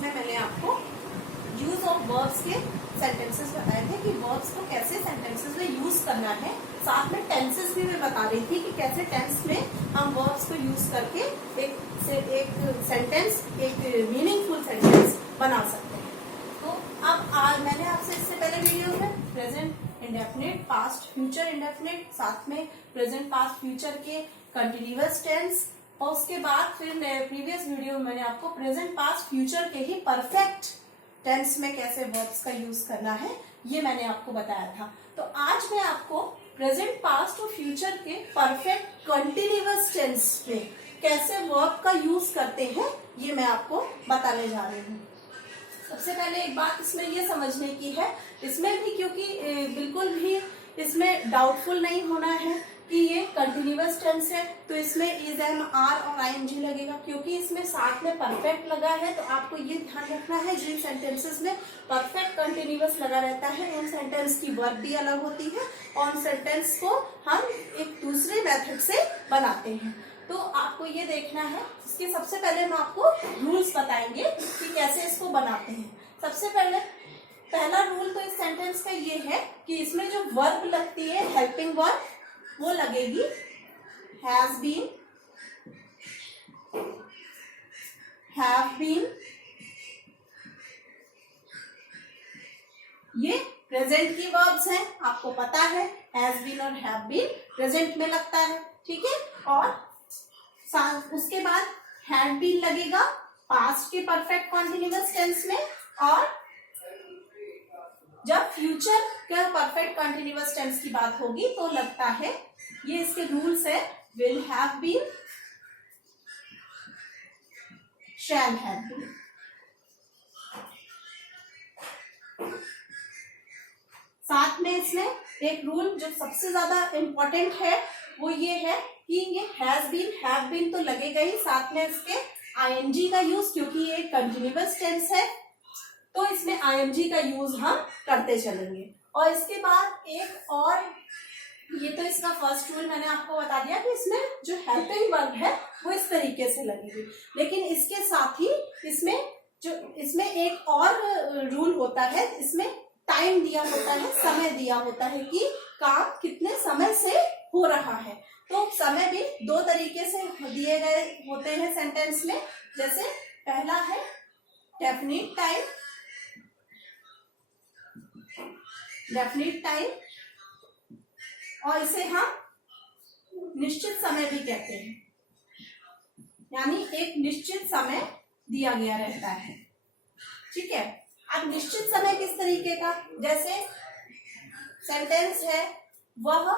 में मैंने आपको यूज ऑफ वर्ब्स के सेंटेंसेस बताए थे कि वर्ब्स को कैसे सेंटेंसेस में यूज करना है। साथ में टेंसेस भी मैं बता रही थी कि कैसे टेंस में हम वर्ब्स को यूज करके एक सेंटेंस, एक मीनिंगफुल सेंटेंस बना सकते हैं। तो अब आज मैंने आपसे इससे पहले वीडियो में present indefinite, past future indefinite, साथ में प्रेजेंट पास्ट फ्यूचर के कंटिन्यूअस टेंस, और उसके बाद फिर प्रीवियस वीडियो में मैंने आपको प्रेजेंट पास्ट फ्यूचर के ही परफेक्ट टेंस में कैसे वर्ब्स का यूज करना है ये मैंने आपको बताया था। तो आज मैं आपको प्रेजेंट पास्ट और फ्यूचर के परफेक्ट कंटिन्यूअस टेंस में कैसे वर्ब का यूज करते हैं ये मैं आपको बताने जा रही हूँ। सबसे पहले एक बात इसमें ये समझने की है, इसमें भी क्योंकि बिल्कुल भी इसमें डाउटफुल नहीं होना है कि ये कंटिन्यूअस टेंस है, तो इसमें इज, एम, आर और आईएनजी लगेगा, क्योंकि इसमें साथ में परफेक्ट लगा है। तो आपको ये ध्यान रखना है जिन सेंटेंसेस में परफेक्ट कंटिन्यूअस लगा रहता है उन सेंटेंस की वर्ब भी अलग होती है और उन सेंटेंस को हम एक दूसरे मेथड से बनाते हैं। तो आपको ये देखना है। इसके सबसे पहले हम आपको रूल्स बताएंगे कि कैसे इसको बनाते हैं। सबसे पहले पहला रूल तो इस सेंटेंस का ये है कि इसमें जो वर्ब लगती है, हेल्पिंग वर्ब, वो लगेगी हैज बीन, हैव बीन। ये प्रेजेंट की वर्ब्स हैं, आपको पता है हैज बीन और हैव बीन प्रेजेंट में लगता है, ठीक है। और उसके बाद हैड बीन लगेगा पास्ट के परफेक्ट कंटिन्यूअस टेंस में, और जब फ्यूचर के परफेक्ट कंटिन्यूअस टेंस की बात होगी तो लगता है, ये इसके रूल्स है, will have been, shall have been. साथ में इसमें एक रूल जो सबसे ज्यादा इंपॉर्टेंट है वो ये है कि ये हैज बीन, हैव बीन तो लगेगा ही, साथ में इसके आईएनजी का यूज, क्योंकि ये कंटिन्यूअस टेंस है तो इसमें आईएनजी का यूज हम करते चलेंगे। और इसके बाद एक और, ये तो इसका फर्स्ट रूल मैंने आपको बता दिया कि इसमें जो हेल्पिंग वर्ब है वो इस तरीके से लगेगी, लेकिन इसके साथ ही इसमें एक और रूल होता है। इसमें टाइम दिया होता है, समय दिया होता है कि काम कितने समय से हो रहा है। तो समय भी दो तरीके से दिए गए होते हैं सेंटेंस में। जैसे पहला है डेफिनिट टाइम, डेफिनिट टाइम, और इसे हम निश्चित समय भी कहते हैं, यानी एक निश्चित समय दिया गया रहता है, ठीक है। अब निश्चित समय किस तरीके का, जैसे सेंटेंस है वह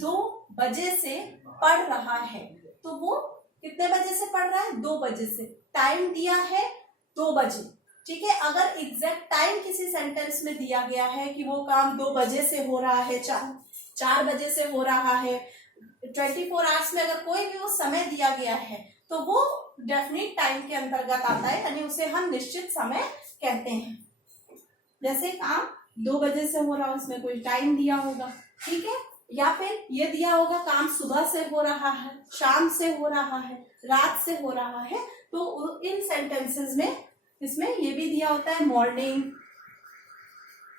2 बजे से पढ़ रहा है, तो वो कितने बजे से पढ़ रहा है, 2 बजे से। टाइम दिया है 2 बजे, ठीक है। अगर एग्जैक्ट टाइम किसी सेंटेंस में दिया गया है कि वो काम 2 बजे से हो रहा है, 4 बजे से हो रहा है, 24 आवर्स में अगर कोई भी वो समय दिया गया है तो वो डेफिनिट टाइम के अंतर्गत आता है, यानी उसे हम निश्चित समय कहते हैं। जैसे काम 2 बजे से हो रहा है, उसमें कोई टाइम दिया होगा, ठीक है। या फिर ये दिया होगा काम सुबह से हो रहा है, शाम से हो रहा है, रात से हो रहा है, तो इन सेंटेंसेस में इसमें ये भी दिया होता है मॉर्निंग,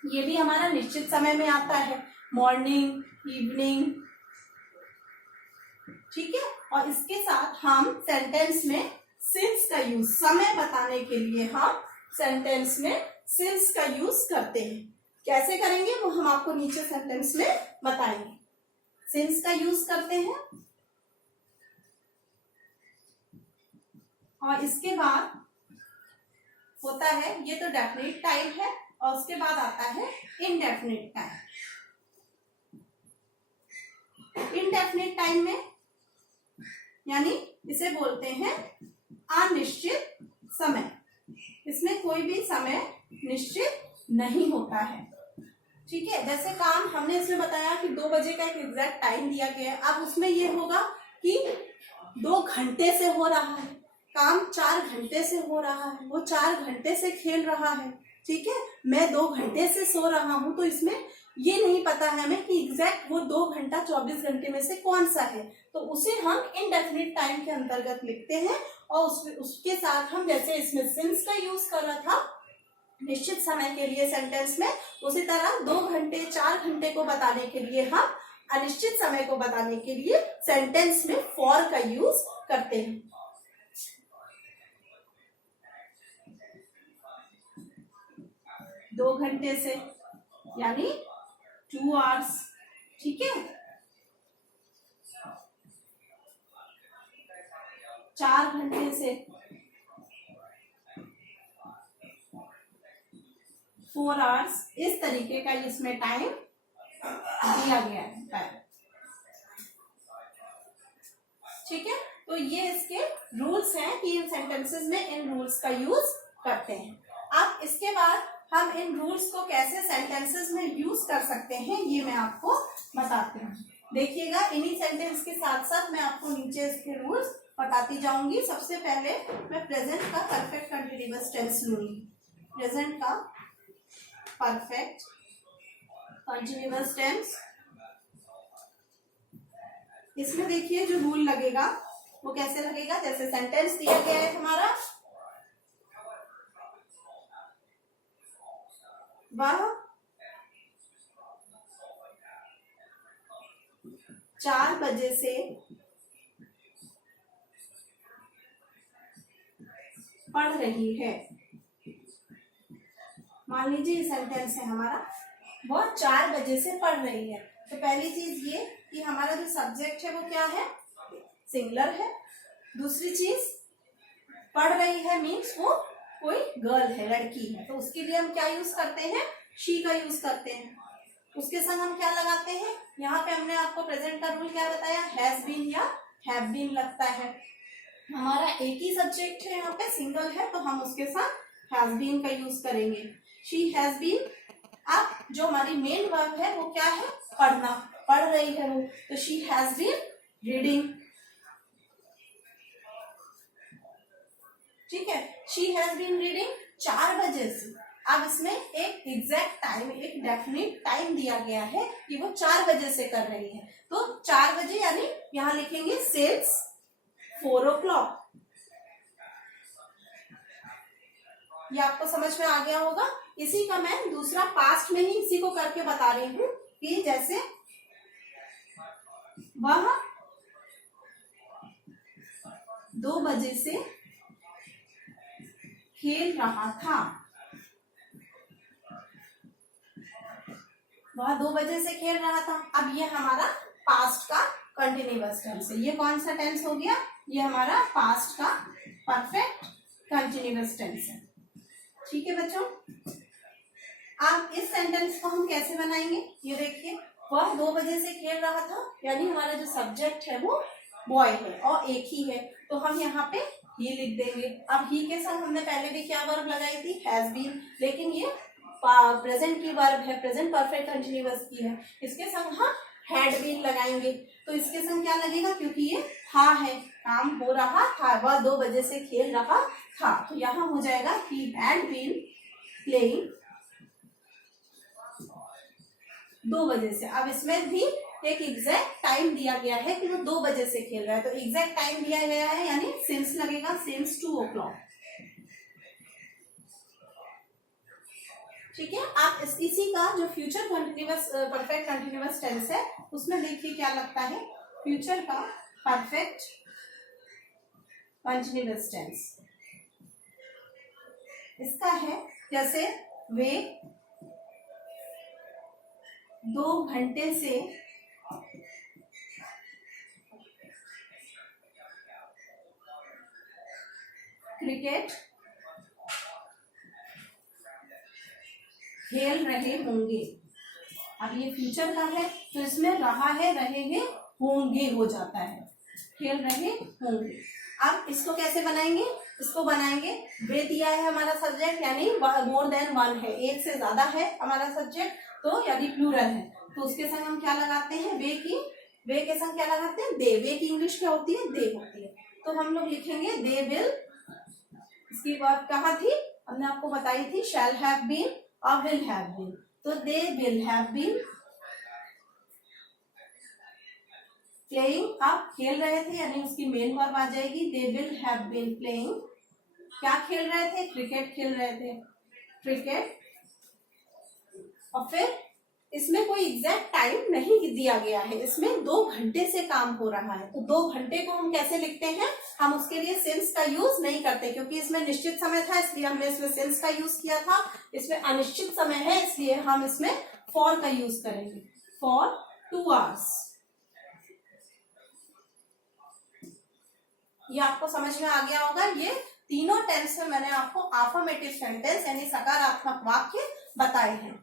ये भी हमारा निश्चित समय में आता है, मॉर्निंग, इवनिंग, ठीक है। और इसके साथ हम सेंटेंस में सिंस का यूज, समय बताने के लिए हम सेंटेंस में सिंस का यूज करते हैं। कैसे करेंगे वो हम आपको नीचे सेंटेंस में बताएंगे। सिंस का यूज करते हैं, और इसके बाद होता है, ये तो डेफिनिट टाइम है, और उसके बाद आता है इनडेफिनिट टाइम। इनडेफिनिट टाइम में यानी इसे बोलते हैं अनिश्चित समय, इसमें कोई भी समय निश्चित नहीं होता है, ठीक है। जैसे काम हमने इसमें बताया कि 2 बजे का एक एग्जैक्ट टाइम दिया गया है, अब उसमें ये होगा कि 2 घंटे से हो रहा है काम, 4 घंटे से हो रहा है, वो 4 घंटे से खेल रहा है, ठीक है। मैं 2 घंटे से सो रहा हूं, तो इसमें ये नहीं पता है हमें कि एग्जैक्ट वो 2 घंटा 24 घंटे में से कौन सा है, तो उसे हम इनडेफिनिट टाइम के अंतर्गत लिखते हैं। और उसके साथ हम, जैसे इसमें सिंस का यूज कर रहा था निश्चित समय के लिए सेंटेंस में, उसी तरह 2 घंटे 4 घंटे को बताने के लिए हम अनिश्चित समय को बताने के लिए सेंटेंस में फॉर का यूज करते हैं। 2 घंटे से यानी 2 आवर्स, ठीक है। 4 घंटे से 4 आवर्स, इस तरीके का इसमें टाइम दिया गया है टाइम, ठीक है। तो ये इसके रूल्स हैं कि इन सेंटेंसेस में इन रूल्स का यूज करते हैं। अब इसके बाद हम इन रूल्स को कैसे सेंटेंसेस में यूज कर सकते हैं ये मैं आपको बताती हूँ। देखिएगा, इन्हीं सेंटेंस के साथ साथ मैं आपको नीचे इसके रूल्स बताती जाऊंगी। सबसे पहले मैं प्रेजेंट का परफेक्ट कंटिन्यूअस टेंस लूंगी। प्रेजेंट का परफेक्ट कंटिन्यूअस टेंस, इसमें देखिए जो रूल लगेगा वो कैसे लगेगा, जैसे सेंटेंस दिया गया है हमारा, वह 4 बजे से पढ़ रही है। मान लीजिए सेंटेंस है हमारा, वह 4 बजे से पढ़ रही है। तो पहली चीज ये कि हमारा जो सब्जेक्ट है वो क्या है, सिंगुलर है। दूसरी चीज, पढ़ रही है मीन्स वो कोई गर्ल है, लड़की है, तो उसके लिए हम क्या यूज करते हैं, शी का यूज करते हैं। उसके संग हम क्या लगाते हैं, यहाँ पे हमने आपको प्रेजेंट का रूल क्या बताया, हैज बीन या हैव बीन लगता है। हमारा एक ही सब्जेक्ट है यहाँ पे, सिंगल है, तो हम उसके साथ हैज बीन का यूज करेंगे। शी हैज बीन, अब जो हमारी मेन वर्ब है वो क्या है, पढ़ना, पढ़ रही है वो, तो शी हैज बीन रीडिंग, ठीक है। शी हैज बीन रीडिंग 4 बजे से। अब इसमें एक एग्जैक्ट टाइम, एक डेफिनेट टाइम दिया गया है कि वो 4 बजे से कर रही है, तो 4 बजे यानी यहां लिखेंगे सिंस 4 o'clock। ये आपको समझ में आ गया होगा। इसी का मैं दूसरा पास्ट में ही इसी को करके बता रही हूं कि जैसे वह 2 बजे से खेल रहा था, वह 2 बजे से खेल रहा था। अब ये हमारा पास्ट का कंटिन्यूअस टेंस है। ये कौन सा टेंस हो गया, ये हमारा पास्ट का परफेक्ट कंटिन्यूअस टेंस है, ठीक है बच्चों। अब इस सेंटेंस को हम कैसे बनाएंगे, ये देखिए, वह 2 बजे से खेल रहा था, यानी हमारा जो सब्जेक्ट है वो बॉय है और एक ही है, तो हम यहाँ पे ही लिख देंगे। अब ही के साथ हमने पहले भी क्या वर्ब लगाई थी, हैज बीन, लेकिन ये प्रेजेंट की वर्ब है, प्रेजेंट परफेक्ट कंटिन्यूअस की है, इसके संग हम हैड बीन लगाएंगे। तो इसके संग क्या लगेगा, क्योंकि ये था है, काम हो रहा था, वह 2 बजे से खेल रहा था, तो यहाँ हो जाएगा ही हैड बीन प्लेइंग 2 बजे से। अब इसमें भी एक एग्जैक्ट टाइम दिया गया है कि वो 2 बजे से खेल रहा है, तो एग्जैक्ट टाइम दिया गया है यानी सिंस लगेगा, सिंस 2 o'clock, ठीक है। आप इसी का जो future continuous perfect continuous tense है उसमें देखिए क्या लगता है, फ्यूचर का परफेक्ट कंटिन्यूअस टेंस इसका है जैसे वे 2 घंटे से क्रिकेट खेल रहे होंगे। अब ये फ्यूचर का है तो इसमें रहा है, रहे हैं, होंगे हो जाता है, खेल रहे होंगे। अब इसको कैसे बनाएंगे, इसको बनाएंगे, वे दिया है हमारा सब्जेक्ट यानी मोर देन 1 है, एक से ज्यादा है हमारा सब्जेक्ट, तो यदि प्लूरल है तो उसके संग हम क्या लगाते हैं, वे के संग क्या लगाते हैं, दे। वे की इंग्लिश क्या होती है, दे होती है, तो हम लोग लिखेंगे दे विल। इसकी बात कहाँ थी, हमने आपको बताई थी, शैल हैव बीन और विल हैव बीन, तो they will have been playing, आप खेल रहे थे यानी उसकी मेन वर्ब आ जाएगी they will have been playing. क्या खेल रहे थे? क्रिकेट खेल रहे थे, क्रिकेट। और फिर इसमें कोई एग्जैक्ट टाइम नहीं दिया गया है, इसमें 2 घंटे से काम हो रहा है। तो 2 घंटे को हम कैसे लिखते हैं? हम उसके लिए सिंस का यूज नहीं करते, क्योंकि इसमें निश्चित समय था इसलिए हमने इसमें सिंस का यूज किया था। इसमें अनिश्चित समय है इसलिए हम इसमें फॉर का यूज करेंगे, फॉर 2 hours। ये आपको समझ में आ गया होगा। ये तीनों टेंस में मैंने आपको अफर्मेटिव सेंटेंस यानी सकारात्मक वाक्य बताए हैं।